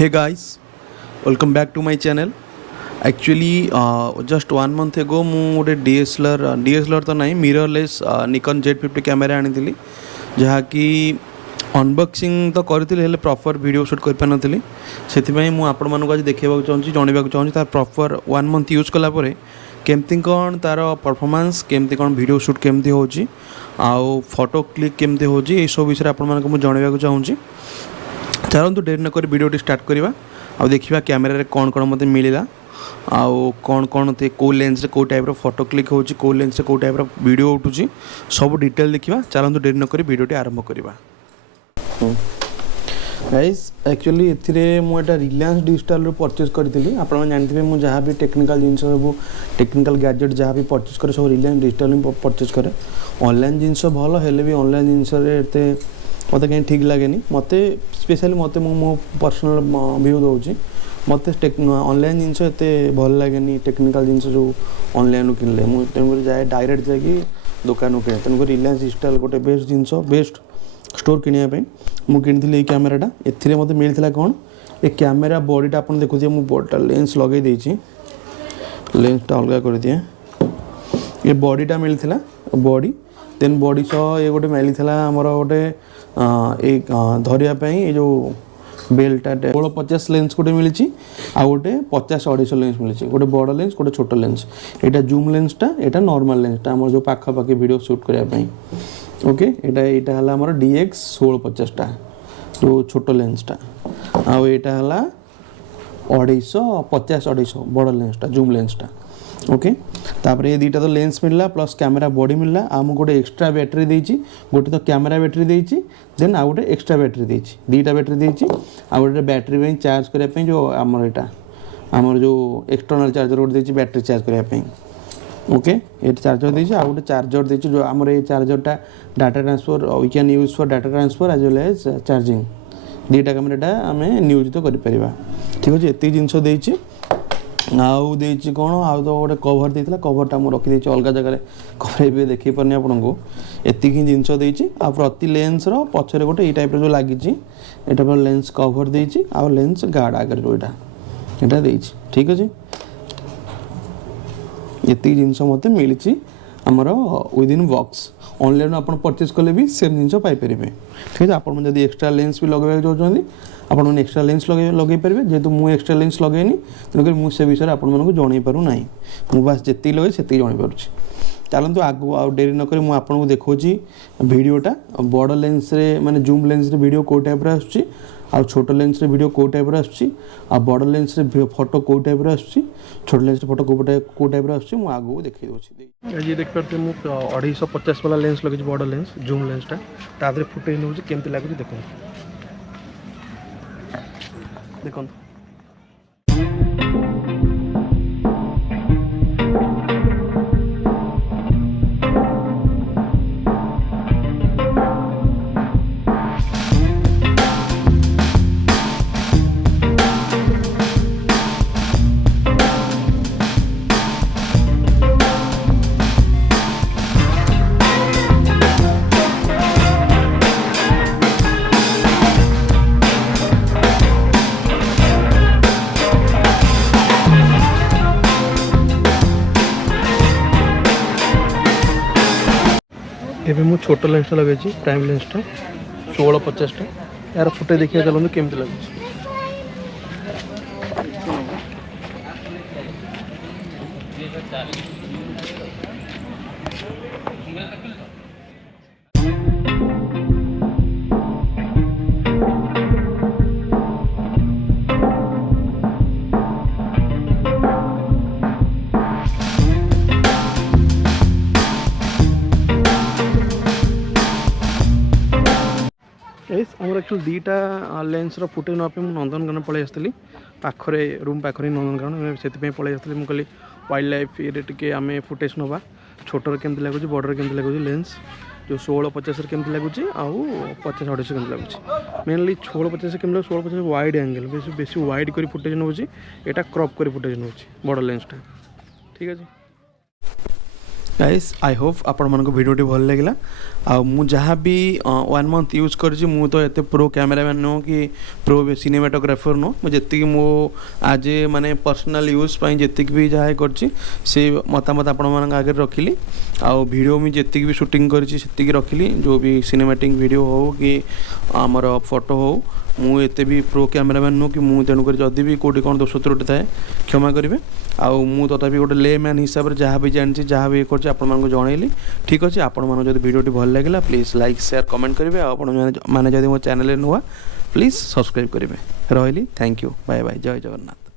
Hey guys, welcome back to my channel. Actually, just 1 month ago ମୁଁ ଗୋଟେ DSLR ତ ନାହିଁ ମିରରଲେସ୍ Nikon Z50 କ୍ୟାମେରା ଆଣିଥିଲି, ଯାହାକି ଅନବକ୍ସିଂ ତ କରିଥିଲି ହେଲେ ପ୍ରପର୍ ଭିଡ଼ିଓ ସୁଟ୍ କରିପାରିନଥିଲି। ସେଥିପାଇଁ ମୁଁ ଆପଣମାନଙ୍କୁ ଆଜି ଦେଖାଇବାକୁ ଚାହୁଁଛି, ଜଣାଇବାକୁ ଚାହୁଁଛି ତାର ପ୍ରପର୍ 1 month ୟୁଜ୍ କଲା ପରେ କେମିତି କ'ଣ ତାର ପରଫର୍ମାନ୍ସ, କେମିତି କ'ଣ ଭିଡ଼ିଓ ସୁଟ୍ କେମିତି ହେଉଛି, ଆଉ ଫଟୋ କ୍ଲିକ୍ କେମିତି ହେଉଛି, ଏସବୁ ବିଷୟରେ ଆପଣମାନଙ୍କୁ ମୁଁ ଜଣାଇବାକୁ ଚାହୁଁଛି। ଚାଲନ୍ତୁ ଡେରି ନକରି ଭିଡ଼ିଓଟି ଷ୍ଟାର୍ଟ କରିବା ଆଉ ଦେଖିବା କ୍ୟାମେରାରେ କ'ଣ କ'ଣ ମୋତେ ମିଳିଲା, ଆଉ କ'ଣ କେଉଁ ଲେନ୍ସରେ କେଉଁ ଟାଇପ୍ର ଫଟୋ କ୍ଲିକ୍ ହେଉଛି, କେଉଁ ଲେନ୍ସରେ କେଉଁ ଟାଇପ୍ର ଭିଡ଼ିଓ ଉଠୁଛି, ସବୁ ଡିଟେଲ୍ ଦେଖିବା। ଚାଲନ୍ତୁ ଡେରି ନକରି ଭିଡ଼ିଓଟି ଆରମ୍ଭ କରିବା। ଗାଇସ୍, ଆକ୍ଚୁଆଲି ଏଥିରେ ମୁଁ ଏଇଟା ରିଲାଏନ୍ସ ଡିଜିଟାଲରୁ ପରଚେଜ୍ କରିଥିଲି। ଆପଣମାନେ ଜାଣିଥିବେ ମୁଁ ଯାହା ବି ଟେକ୍ନିକାଲ୍ ଜିନିଷ ସବୁ ଟେକ୍ନିକାଲ୍ ଗ୍ୟାଜେଟ୍ ଯାହା ବି ପରଚେଜ୍ କରେ ସବୁ ରିଲାଏନ୍ସ ଡିଜିଟାଲ ହିଁ ପରଚେଜ୍ କରେ। ଅନଲାଇନ୍ ଜିନିଷ ଭଲ ହେଲେ ବି ଅନଲାଇନ୍ ଜିନିଷରେ ଏତେ ମୋତେ କାହିଁ ଠିକ୍ ଲାଗେନି। ମୋତେ ସ୍ପେଶାଲି ମୋତେ ମୁଁ ମୋ ପର୍ସନାଲ୍ ଭ୍ୟୁ ଦେଉଛି, ମୋତେ ଅନଲାଇନ୍ ଜିନିଷ ଏତେ ଭଲ ଲାଗେନି। ଟେକ୍ନିକାଲ୍ ଜିନିଷ ଯେଉଁ ଅନଲାଇନ୍ରୁ କିଣିଲେ ମୁଁ ତେଣୁକରି ଡାଇରେକ୍ଟ ଯାଇକି ଦୋକାନରୁ କିଣେ। ତେଣୁକରି ରିଲାଏନ୍ସ ଡିଜିଟାଲ ଗୋଟେ ବେଷ୍ଟ ଜିନିଷ, ବେଷ୍ଟ ଷ୍ଟୋର୍ କିଣିବା ପାଇଁ ମୁଁ କିଣିଥିଲି ଏଇ କ୍ୟାମେରାଟା। ଏଥିରେ ମୋତେ ମିଳିଥିଲା କ'ଣ, ଏ କ୍ୟାମେରା ବଡ଼ିଟା ଆପଣ ଦେଖୁଥିବେ, ମୁଁ ବଡ଼ିଟା ଲେନ୍ସ ଲଗାଇ ଦେଇଛି, ଲେନ୍ସଟା ଅଲଗା କରିଦିଏ। ଏ ବଡ଼ିଟା ମିଳିଥିଲା, ବଡ଼ି ଦେନ୍ ବଡ଼ି ସହ ଏ ଗୋଟେ ମିଳିଥିଲା ଆମର ଗୋଟେ ଏ ଧରିବା ପାଇଁ ଏ ଯେଉଁ ବେଲ୍ଟଟା 16-50 ଲେନ୍ସ ଗୋଟେ ମିଳିଛି, ଆଉ ଗୋଟେ 50-250 ଲେନ୍ସ ମିଳିଛି। ଗୋଟେ ବଡ଼ ଲେନ୍ସ, ଗୋଟେ ଛୋଟ ଲେନ୍ସ। ଏଇଟା ଜୁମ୍ ଲେନ୍ସଟା, ଏଇଟା ନର୍ମାଲ୍ ଲେନ୍ସଟା ଆମର ଯେଉଁ ପାଖାପାଖି ଭିଡ଼ିଓ ସୁଟ୍ କରିବା ପାଇଁ। ଓକେ, ଏଇଟା ହେଲା ଆମର DX 16-50ଟା ଯେଉଁ ଛୋଟ ଲେନ୍ସଟା, ଆଉ ଏଇଟା ହେଲା 50-250 ବଡ଼ ଲେନ୍ସଟା, ଜୁମ୍ ଲେନ୍ସଟା। ଓକେ, ତାପରେ ଏ ଦୁଇଟା ତ ଲେନ୍ସ ମିଳିଲା ପ୍ଲସ୍ କ୍ୟାମେରା ବଡ଼ି ମିଳିଲା। ଆଉ ମୁଁ ଗୋଟେ ଏକ୍ସଟ୍ରା ବ୍ୟାଟେରୀ ଦେଇଛି, ଗୋଟେ ତ କ୍ୟାମେରା ବ୍ୟାଟେରୀ ଦେଇଛି, ଦେନ୍ ଆଉ ଗୋଟେ ଏକ୍ସଟ୍ରା ବ୍ୟାଟେରୀ ଦେଇଛି, ଦୁଇଟା ବ୍ୟାଟେରୀ ଦେଇଛି। ଆଉ ଗୋଟେ ବ୍ୟାଟେରୀ ପାଇଁ ଚାର୍ଜ କରିବା ପାଇଁ ଯେଉଁ ଆମର ଯେଉଁ ଏକ୍ସଟର୍ନାଲ୍ ଚାର୍ଜର ଗୋଟେ ଦେଇଛି ବ୍ୟାଟେରୀ ଚାର୍ଜ କରିବା ପାଇଁ। ଓକେ, ଏଇଟା ଚାର୍ଜର ଦେଇଛି, ଆଉ ଗୋଟେ ଚାର୍ଜର ଦେଇଛି ଯେଉଁ ଆମର ଏଇ ଚାର୍ଜରଟା data transfer, we can use for data transfer as well age charging. ଦୁଇଟା କ୍ୟାମେରାଟା ଆମେ ନିୟୋଜିତ କରିପାରିବା। ଠିକ୍ ଅଛି, ଏତିକି ଜିନିଷ ଦେଇଛି। ଆଉ ଦେଇଛି କ'ଣ, ଆଉ ତ ଗୋଟେ କଭର୍ ଦେଇଥିଲା, କଭର୍ଟା ମୁଁ ରଖିଦେଇଛି ଅଲଗା ଜାଗାରେ, କଭର୍ ଏବେ ଦେଖାଇ ପାରୁନି ଆପଣଙ୍କୁ। ଏତିକି ହିଁ ଜିନିଷ ଦେଇଛି। ଆଉ ପ୍ରତି ଲେନ୍ସର ପଛରେ ଗୋଟେ ଏଇ ଟାଇପ୍ର ଯେଉଁ ଲାଗିଛି, ଏଇଟା ପୁରା ଲେନ୍ସ କଭର୍ ଦେଇଛି, ଆଉ ଲେନ୍ସ ଗାର୍ଡ଼ ଆଗରେ ଯେଉଁ ଏଇଟା ଦେଇଛି। ଠିକ୍ ଅଛି, ଏତିକି ଜିନିଷ ମୋତେ ମିଳିଛି ଆମର ୱିଦିନ୍ ବକ୍ସ। ଅନଲାଇନ୍ରୁ ଆପଣ ପରଚେଜ୍ କଲେ ବି ସେମ୍ ଜିନିଷ ପାଇପାରିବେ। ଠିକ୍ ଅଛି, ଆପଣ ଯଦି ଏକ୍ସଟ୍ରା ଲେନ୍ସ ବି ଲଗାଇବାକୁ ଚାହୁଁଛନ୍ତି ଆପଣମାନେ ଏକ୍ସଟ୍ରା ଲେନ୍ସ ଲଗାଇ ପାରିବେ। ଯେହେତୁ ମୁଁ ଏକ୍ସଟ୍ରା ଲେନ୍ସ ଲଗାଇନି, ତେଣୁକରି ମୁଁ ସେ ବିଷୟରେ ଆପଣମାନଙ୍କୁ ଜଣାଇ ପାରୁନାହିଁ। ମୁଁ ବାସ୍ ଯେତିକି ଲଗାଇ ସେତିକି ଜଣାଇପାରୁଛି। ଚାଲନ୍ତୁ ଆଗକୁ ଆଉ ଡେରି ନକରି ମୁଁ ଆପଣଙ୍କୁ ଦେଖାଉଛି ଭିଡ଼ିଓଟା। ବଡ଼ ଲେନ୍ସରେ ମାନେ ଜୁମ୍ ଲେନ୍ସରେ ଭିଡ଼ିଓ କେଉଁ ଟାଇପ୍ର ଆସୁଛି, ଆଉ ଛୋଟ ଲେନ୍ସରେ ଭିଡ଼ିଓ କେଉଁ ଟାଇପ୍ର ଆସୁଛି, ଆଉ ବଡ଼ ଲେନ୍ସରେ ଫଟୋ କେଉଁ ଟାଇପ୍ର ଆସୁଛି, ଛୋଟ ଲେନ୍ସରେ ଫଟୋ କେଉଁ ଟାଇପ୍ର ଆସୁଛି, ମୁଁ ଆଗକୁ ଦେଖାଇ ଦେଉଛି। ଆଜି ଦେଖିପାରୁଥିବେ ମୁଁ 250 ବାଲା ଲେନ୍ସ ଲଗେଇଛି, ବଡ଼ ଲେନ୍ସ ଜୁମ୍ ଲେନ୍ସଟା। ତା ଦେହରେ ଫୁଟେଜ ନେଉଛି, କେମିତି ଲାଗୁଛି ଦେଖନ୍ତୁ। ଏବେ ମୁଁ ଛୋଟ ଲେନ୍ସଟା ଲଗାଇଛି, ପ୍ରାଇମ୍ ଲେନ୍ସଟା 16-50ଟା। ଏହାର ଫୁଟେଜ ଦେଖିବା ଚାଲନ୍ତୁ କେମିତି ଲାଗୁଛି। ଆମର ଆକ୍ଚୁଆଲି ଦୁଇଟା ଲେନ୍ସର ଫୁଟେଜ ନେବା ପାଇଁ ମୁଁ ନନ୍ଦନକାନନ ପଳାଇ ଆସିଥିଲି। ପାଖରେ ରୁମ୍ ପାଖରେ ନନ୍ଦନକାନନ, ସେଥିପାଇଁ ପଳାଇ ଆସିଥିଲି। ମୁଁ କହିଲି ୱାଇଲ୍ଡ ଲାଇଫ୍ ଇଏରେ ଟିକେ ଆମେ ଫୁଟେଜ ନେବା, ଛୋଟରେ କେମିତି ଲାଗୁଛି, ବଡ଼ରେ କେମିତି ଲାଗୁଛି, ଲେନ୍ସ ଯେଉଁ 16-50ରେ କେମିତି ଲାଗୁଛି, ଆଉ 50-250 କେମିତି ଲାଗୁଛି। ମେନଲି 16-50 କେମିତି ଲାଗୁଛି, 16-50 ୱାଇଡ଼ ଆଙ୍ଗେଲ୍, ବେଶୀ ୱାଇଡ଼ କରି ଫୁଟେଜ ନେଉଛି, ଏଇଟା କ୍ରପ୍ କରି ଫୁଟେଜ ନେଉଛି ବଡ଼ ଲେନ୍ସଟା। ଠିକ୍ ଅଛି, गाइस आई होप आपण मन भिडियोटी भल लगे मु जहाँ भी 1 मंथ यूज कर तो एते प्रो कैमरामैन नो कि प्रो सिनेमाटोग्राफर नो मुझे मो आज माने पर्सनल यूज जी भी जहाँ कर मतामत आपण मान आगे रखिली आउ वीडियो में जी भी शूटिंग कर रखिली जो भी सिनेमैटिक वीडियो हो कि आमर फोटो हो मु एते भी प्रो कैमरामैन नो कि मु तेणुक जदि भी कौटी कौन दोष त्रुटि थाए क्षमा करेंगे आउ मु तथापि गोटे लेमैन हिसाब से जहाँ भी जानी जहाँ भी कर जनइली ठीक अच्छे आपण मन जब वीडियो भल लगे प्लीज लाइक शेयर कमेंट करेंगे आपने जब मो चैनल नुआ प्लीज सब्सक्राइब करेंगे रही थैंक यू बाय बाय जय जगन्नाथ।